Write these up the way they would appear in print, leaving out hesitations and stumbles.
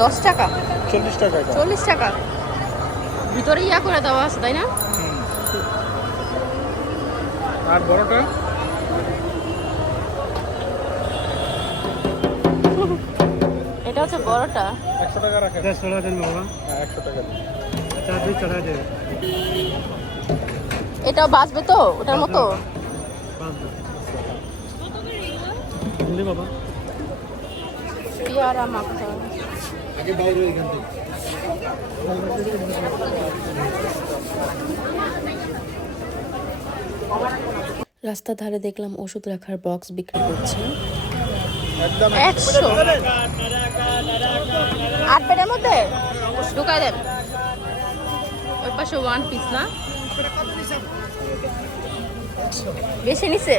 10 টাকা, 40 টাকা। 40 টাকা। ভিতরে ইয়া করে দেওয়া আছে তাই না? আর বড়টা এটা হচ্ছে বড়টা। 100 টাকা রাখেন। 10 টাকা দেন বাবা। হ্যাঁ 100 টাকা দিন। আচ্ছা 2 টাকা দেন। এটাও বাঁচবে তো ওটার মতো? বলি বাবা। পেয়ারা মাখা। আগে বাইরে এখান থেকে। রাস্তার ধারে দেখলাম ওষুধ রাখার বক্স বিক্রি করছে। একদম 100 8 পেটের মধ্যে ঢুকাই দেন। ওই পাশে 1 পিস না বেশি নিছে।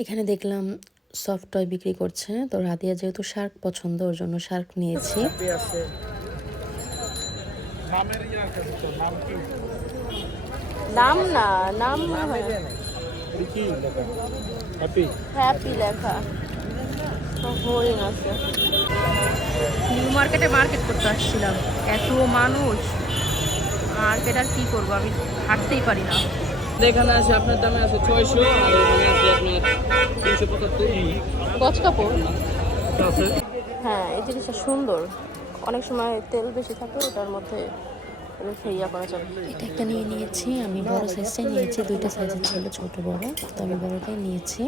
এখানে দেখলাম সফট টয় বিক্রি করছে। তো রাদিয়া যেহেতু শার্ক পছন্দ, ওর জন্য শার্ক নিয়েছি। আছে নামের ইয়া আছে তো নাম কি? নাম না, নাম না হয় কি লেখা? হ্যাপি। হ্যাপি লেখা। হরিণ আছে। নিউ মার্কেটে মার্কেট করতে আসছিলাম, এত মানুষ মার্কেট আর কি করবো, আমি হাঁটতেই পারি না। এখানে আছে আপনার দামে আছে 600 আর ওখানে আছে আপনার 375। গছ কাপড়। আছে হ্যাঁ এই জিনিসটা সুন্দর, অনেক সময় তেল বেশি থাকে ওটার মধ্যে রেখে ইয়া করা যাবে। এটা একটা নিয়ে নিয়েছি আমি, বড় সাইজটাই নিয়েছি। 2টা সাইজের ছিল, ছোট বড়, তো আমি বড়টাই নিয়েছি।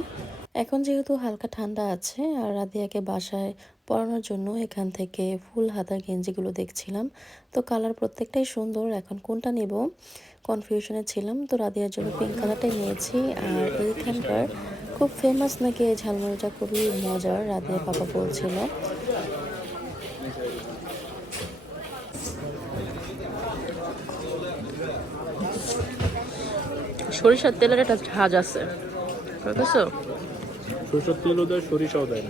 এখন যেহেতু হালকা ঠান্ডা আছে আর রাদিয়াকে বাসায় পরানোর জন্য এখান থেকে ফুল হাতার গেঞ্জিগুলো দেখছিলাম। তো কালার প্রত্যেকটাই সুন্দর, এখন কোনটা নেব কনফিউশনে ছিলাম। তো রাদিয়ার জন্য পিঙ্ক কালারটাই নিয়েছি। আর এইখানকার খুব ফেমাস নাকি এই ঝালমুড়িটা, খুবই মজার, রাদিয়া পাপা বলছিল। সরিষার তেলের একটা ঝাঁজ আছে, বুঝছো? সরষের তেলও দেয়, সরিষাও দেয়।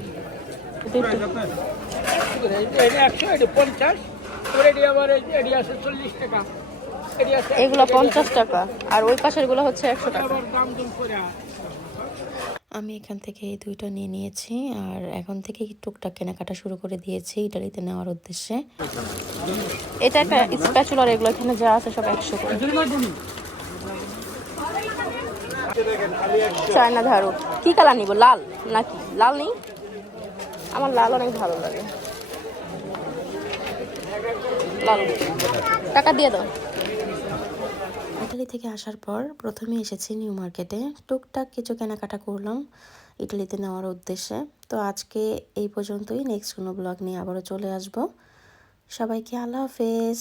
এগুলো 50 টাকা আর ওই পাশের গুলো হচ্ছে 100 টাকা। আমি এখান থেকে এই 2টা নিয়ে নিয়েছি আর এখন থেকে টুকটাক কেনাকাটা শুরু করে দিয়েছি ইটালিতে নেওয়ার উদ্দেশ্যে। এটা একটা স্প্যাচুলার, এগুলো এখানে যা আছে সব 100 করে। চায়না ঝাড়ু কি কালার নিব, লাল নাকি? লাল নেই, আমার লাল অনেক ভালো লাগে। লাল টাকা দিয়ে দাও। ইটালি থেকে আসার পর প্রথমে এসেছি নিউ মার্কেটে, টুকটাক কিছু কেনাকাটা করলাম ইটালিতে নেওয়ার উদ্দেশ্যে। তো আজকে এই পর্যন্তই, নেক্সট কোনো ব্লগ নিয়ে আবারও চলে আসবো। সবাইকে আল্লাহ হাফেজ।